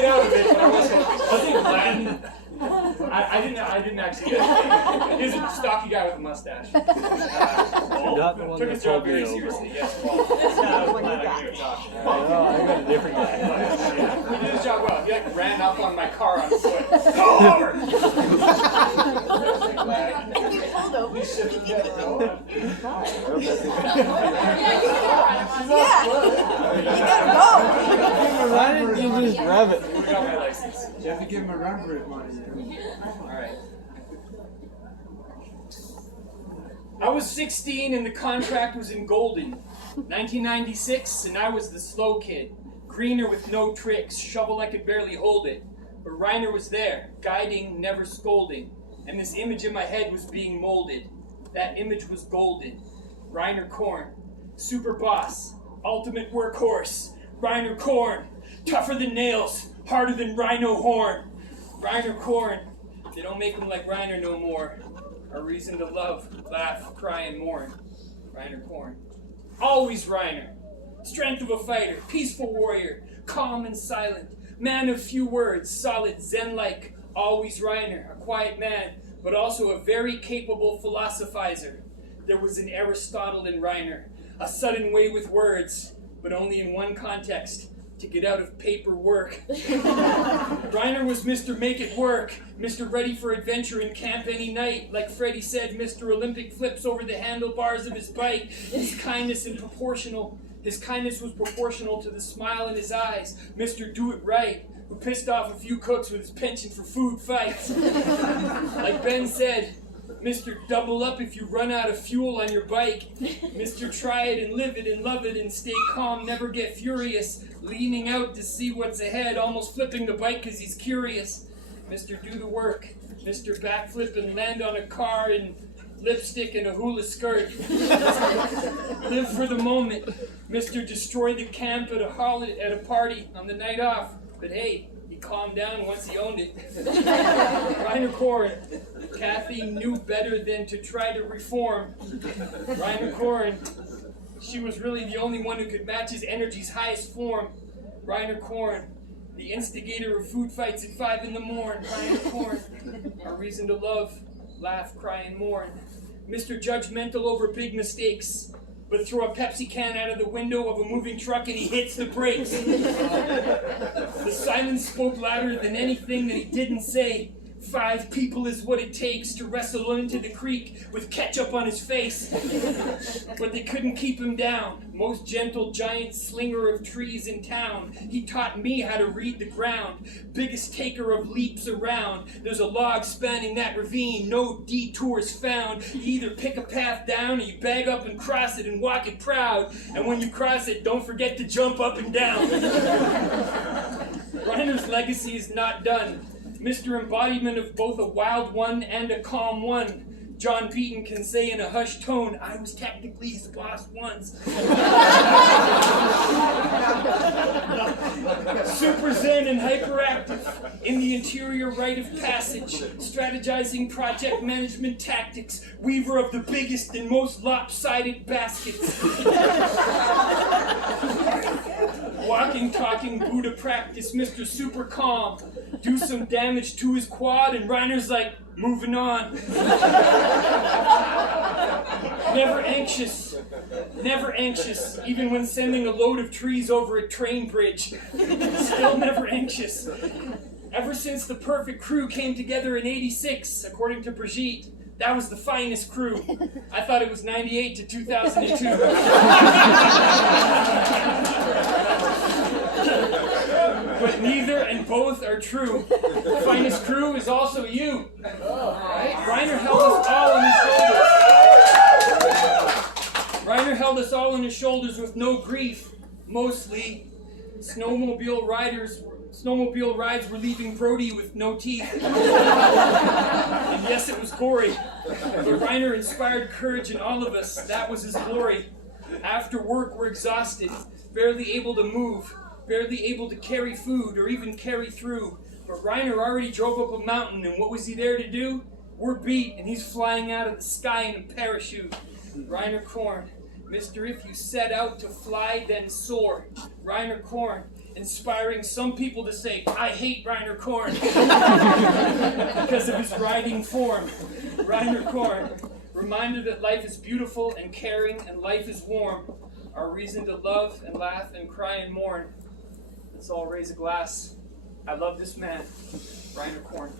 get out of it, but I wasn't Latin. I didn't actually get it. He's a stocky guy with a mustache. Took his job very seriously. Yes, well, I got a different guy. He did his job well. He like ran up on my car on foot. Go over! You pulled over. Why didn't you just grab it? I got my license. You have to give him a run for his money. Alright. I was 16 and the contract was in Golden. 1996 and I was the slow kid. Greener with no tricks, shovel I could barely hold it. But Reiner was there, guiding, never scolding. And this image in my head was being molded. That image was golden. Reiner Korn, super boss, ultimate workhorse. Reiner Korn, tougher than nails, harder than rhino horn. Reiner Korn, they don't make them like Reiner no more. A reason to love, laugh, cry, and mourn. Reiner Korn. Always Reiner. Strength of a fighter, peaceful warrior, calm and silent, man of few words, solid Zen-like. Always Reiner, a quiet man, but also a very capable philosophizer. There was an Aristotle in Reiner, a sudden way with words, but only in one context. To get out of paperwork. Reiner was Mr. Make It Work, Mr. Ready for Adventure in Camp Any Night. Like Freddie said, Mr. Olympic flips over the handlebars of his bike. His kindness was proportional to the smile in his eyes. Mr. Do It Right, who pissed off a few cooks with his penchant for food fights. Like Ben said, Mr. Double Up if you run out of fuel on your bike. Mr. Try It and Live It and Love It and Stay Calm, Never Get Furious. Leaning out to see what's ahead, almost flipping the bike because he's curious. Mr. Do the Work. Mr. Backflip and land on a car in lipstick and a hula skirt. Live for the moment. Mr. Destroy the camp at a party on the night off. But hey, he calmed down once he owned it. Reiner Korn. Kathy knew better than to try to reform. Reiner Korn. She was really the only one who could match his energy's highest form. Reiner Korn. The instigator of food fights at 5 in the morn. Reiner Korn. A reason to love, laugh, cry, and mourn. Mr. Judgmental over big mistakes, but throw a Pepsi can out of the window of a moving truck and he hits the brakes. The silence spoke louder than anything that he didn't say. 5 people is what it takes to wrestle into the creek with ketchup on his face. But they couldn't keep him down. Most gentle giant slinger of trees in town. He taught me how to read the ground. Biggest taker of leaps around. There's a log spanning that ravine. No detours found. You either pick a path down or you bag up and cross it and walk it proud. And when you cross it, don't forget to jump up and down. Reiner's legacy is not done. Mr. Embodiment of both a wild one and a calm one. John Beaton can say in a hushed tone, I was technically his boss once. Super zen and hyperactive in the interior rite of passage, strategizing project management tactics, weaver of the biggest and most lopsided baskets. Walking, talking, Buddha practice, Mr. Super Calm. Do some damage to his quad, and Reiner's like, moving on. Never anxious, even when sending a load of trees over a train bridge. Still never anxious. Ever since the perfect crew came together in '86, according to Brigitte, that was the finest crew. I thought it was 98 to 2002. But neither and both are true. The finest crew is also you. Reiner held us all on his shoulders. Reiner held us all on his shoulders with no grief. Mostly, snowmobile rides were leaving Brody with no teeth. And yes, it was gory. But Reiner inspired courage in all of us. That was his glory. After work, we're exhausted, barely able to move, barely able to carry food or even carry through. But Reiner already drove up a mountain, and what was he there to do? We're beat, and he's flying out of the sky in a parachute. Reiner Korn, Mr. If you set out to fly, then soar. Reiner Korn, inspiring some people to say, I hate Reiner Korn because of his riding form. Reiner Korn, reminder that life is beautiful and caring and life is warm, our reason to love and laugh and cry and mourn. Let's all raise a glass. I love this man, Reiner Korn.